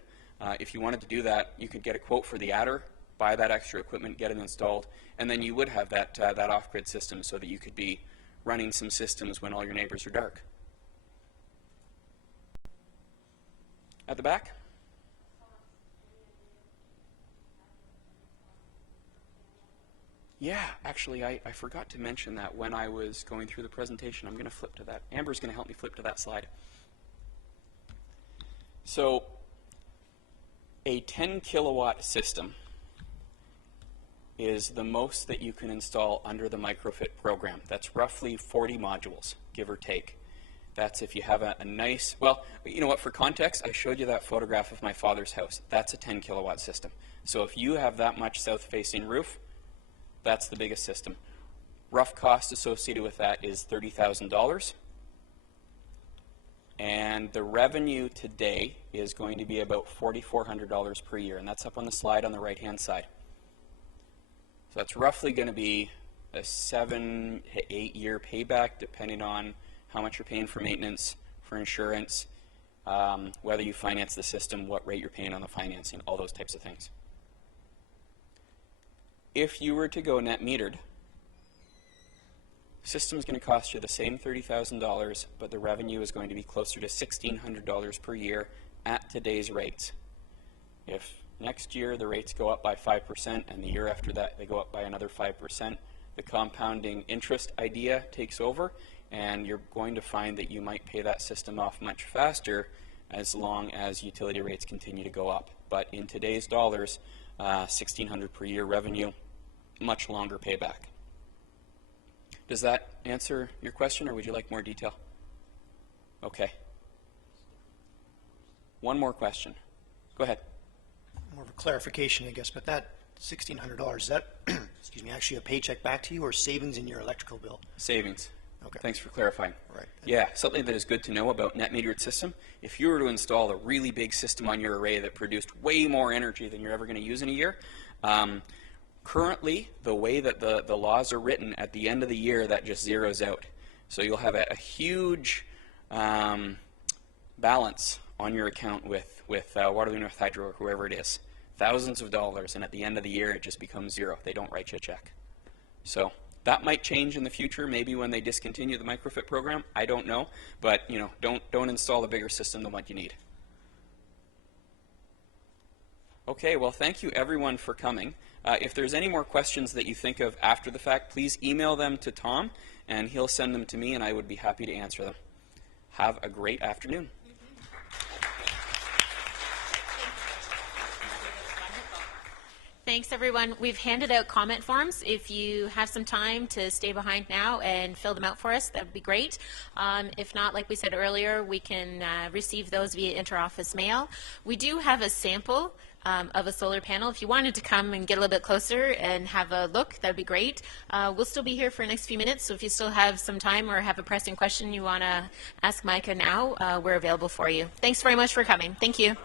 If you wanted to do that, you could get a quote for the adder, buy that extra equipment, get it installed, and then you would have that off-grid system so that you could be running some systems when all your neighbors are dark. At the back? Yeah, actually, I forgot to mention that when I was going through the presentation. I'm going to flip to that. Amber's going to help me flip to that slide. So, a 10 kilowatt system is the most that you can install under the microfit program. That's roughly 40 modules, give or take. That's if you have a nice, well, you know what, for context, I showed you that photograph of my father's house. That's a 10 kilowatt system. So if you have that much south-facing roof, that's the biggest system. Rough cost associated with that is $30,000. And the revenue today is going to be about $4,400 per year, and that's up on the slide on the right-hand side. So that's roughly going to be a 7 to 8 year payback, depending on how much you're paying for maintenance, for insurance, whether you finance the system, what rate you're paying on the financing, all those types of things. If you were to go net metered, the system is going to cost you the same $30,000, but the revenue is going to be closer to $1,600 per year at today's rates. If next year the rates go up by 5% and the year after that they go up by another 5%, the compounding interest idea takes over, and you're going to find that you might pay that system off much faster as long as utility rates continue to go up. But in today's dollars, $1,600 per year revenue, much longer payback. Does that answer your question, or would you like more detail? Okay. One more question. Go ahead. More of a clarification, I guess, but that $1,600, is that, excuse me, actually a paycheck back to you, or savings in your electrical bill? Savings. Okay. Thanks for clarifying. Right. Yeah, something that is good to know about net metered system. If you were to install a really big system on your array that produced way more energy than you're ever going to use in a year, currently the way that the laws are written, at the end of the year that just zeroes out. So you'll have a huge balance on your account with Waterloo North Hydro or whoever it is, thousands of dollars, and at the end of the year it just becomes zero. They don't write you a check. So that might change in the future, maybe when they discontinue the microfit program. I don't know, but you know, don't install a bigger system than what you need. Okay, well, thank you everyone for coming. If there's any more questions that you think of after the fact, please email them to Tom, and he'll send them to me, and I would be happy to answer them. Have a great afternoon. Thanks, everyone. We've handed out comment forms. If you have some time to stay behind now and fill them out for us, that would be great. If not, like we said earlier, we can receive those via interoffice mail. We do have a sample of a solar panel. If you wanted to come and get a little bit closer and have a look, that would be great. We'll still be here for the next few minutes, so if you still have some time or have a pressing question you want to ask Micah now, we're available for you. Thanks very much for coming. Thank you.